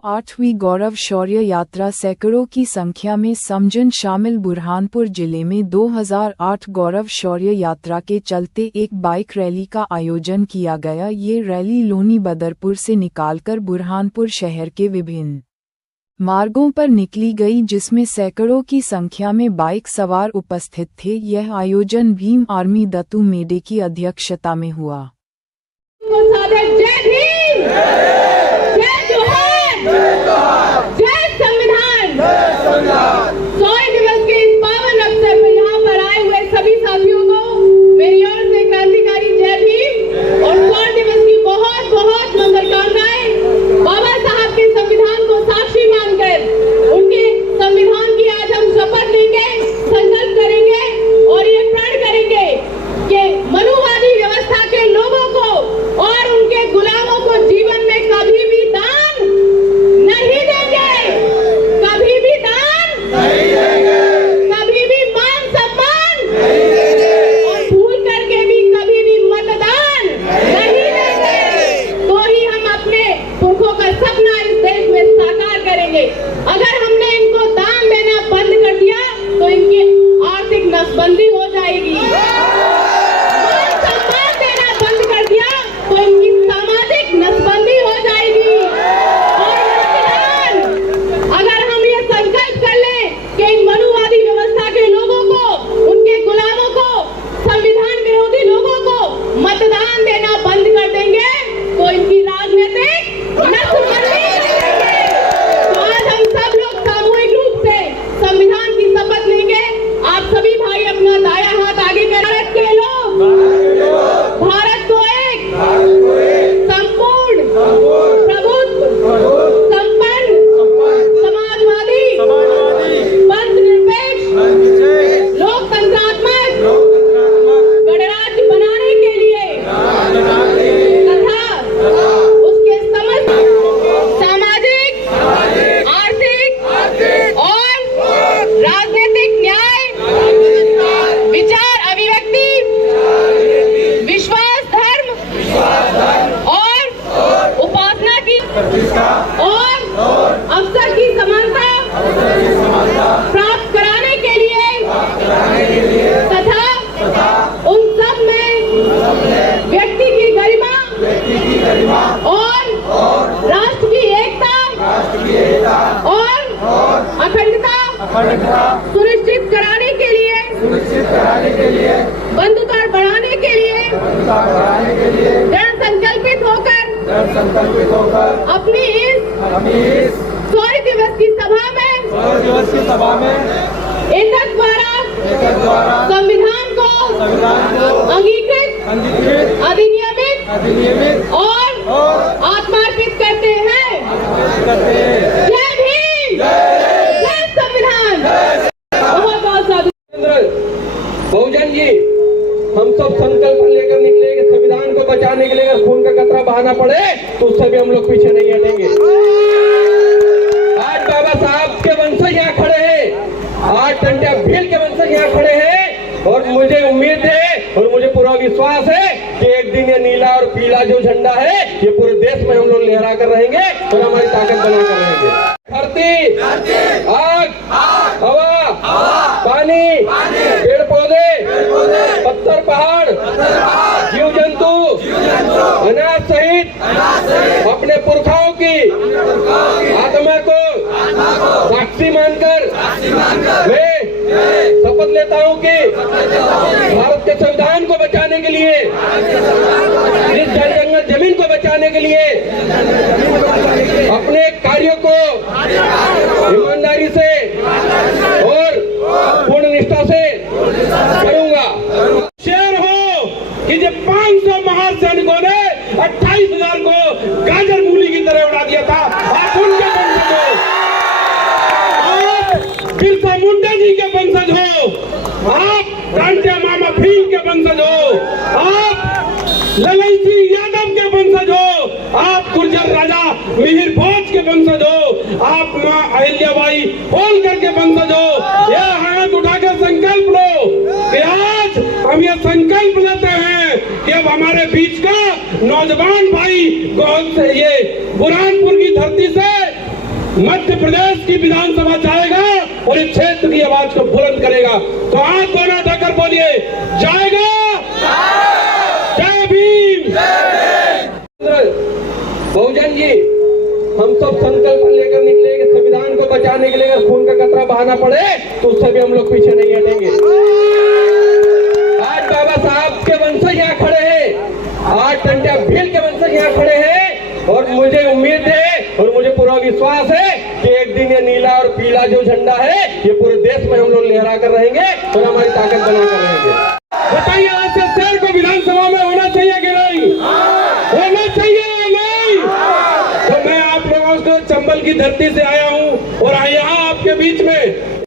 108वीं गौरव शौर्य यात्रा सैकड़ों की संख्या में समजन शामिल। बुरहानपुर जिले में 2008 गौरव शौर्य यात्रा के चलते एक बाइक रैली का आयोजन किया गया। ये रैली लोनी बदरपुर से निकालकर बुरहानपुर शहर के विभिन्न मार्गों पर निकली गई, जिसमें सैकड़ों की संख्या में बाइक सवार उपस्थित थे। यह आयोजन भीम आर्मी दत्तू मेडे की अध्यक्षता में हुआ। अगर हमने इनको दान देना बंद कर दिया तो इनकी आर्थिक नसबंदी हो जाएगी। सम्मान देना बंद कर दिया तो इनकी सामाजिक नसबंदी हो जाएगी। और अगर हम ये संकल्प कर लें कि इन मनुवादी व्यवस्था के लोगों को, उनके गुलामों को, संविधान विरोधी लोगों को मतदान देना बंद कर देंगे तो इनकी राजनीतिक नसबंदी संविधान की शपथ लेंगे। आप सभी भाई अपना दायां हाथ आगे कर। भारत के लोग भारत को एक संपूर्ण प्रभुत्व संपन्न समाजवादी पंथनिरपेक्ष लोकतंत्रात्मक गणराज्य बनाने के लिए तथा उसके समस्त सामाजिक, आर्थिक और राजनीतिक न्याय, विचार अभिव्यक्ति, विश्वास धर्म और उपासना की और अवसर की समानता प्राप्त कराने के लिए तथा उन सब में व्यक्ति की गरिमा और राष्ट्र की एकता और अखंडता सुनिश्चित कराने के लिए बंधुता बढ़ाने के लिए दृढ़ संकल्पित होकर अपनी इस शौर्य दिवस की सभा में एकक द्वारा संविधान को अंगीकृत अधिनियमित और आत्मार्पित करते हैं। जय भीम, जय संविधान। बहुत बहुत साधु। बहुजन जी, हम सब संकल्प लेकर निकले कि संविधान को बचाने के लिए अगर खून का कतरा बहाना पड़े तो उससे भी हम लोग पीछे नहीं हटेंगे। आज बाबा साहब के वंशज यहाँ खड़े हैं, आज टंट्या भील के वंशज यहाँ खड़े हैं और मुझे उम्मीद है और मुझे पूरा विश्वास है कि एक दिन ये नीला और पीला जो झंडा है ये पूरे देश में हम लोग लहरा कर रहेंगे और हमारी ताकत बनाकर रहेंगे। धरती, आग, हवा, पानी, पेड़ पौधे, पत्थर पहाड़, जीव जंतु, अनाज सहित अपने पुरखाओं की आत्मा को साक्षी मानकर मैं शपथ लेता हूँ कि भारत के संविधान को बचाने के लिए, इस जंगल जमीन को बचाने के लिए अपने कार्यों को ईमानदारी से और पूर्ण निष्ठा से करूंगा। शेर हो कि जब 500 महान सैनिकों ने 28,000 को गाजर मूली की तरह उड़ा दिया था, आप उनके वंशज हो, आप बिरसा मुंडा जी के वंशज हो, आप टंट्या मामा भील के वंशज हो, आप ललन सिंह यादव के वंशज हो, आप गुर्जर राजा मिहिर भोज के वंशज हो, आप मां अहिल्याबाई होलकर के वंशज हो। यह हाथ उठाकर संकल्प लो कि आज हम ये संकल्प लेते हैं कि अब हमारे बीच का नौजवान भाई ये बुरहानपुर की धरती से मध्य प्रदेश की विधानसभा जाएगा और इस क्षेत्र की आवाज को बुलंद करेगा। तो हाथ दोनों उठाकर बोलिए, जाएगा, जय भीम। बहुजन जी, हम सब संकल्प लेकर निकले कि संविधान को बचाने के लिए अगर खून का कतरा बहाना पड़े तो उससे भी हम लोग पीछे नहीं हटेंगे। आज बाबा साहब के वंशज यहाँ खड़े हैं, आज टंट्या भील के वंशज यहाँ खड़े हैं, और मुझे उम्मीद है और मुझे पूरा विश्वास है कि एक दिन ये नीला और पीला जो झंडा है ये पूरे देश में हम लोग लहरा कर रहेंगे और हमारी ताकत बनाकर रहेंगे। बताइए, आज से शेर को विधानसभा में होना चाहिए कि नहीं? होना चाहिए या नहीं? तो मैं आप लोगों को चंबल की धरती से आया हूँ और यहाँ आपके बीच में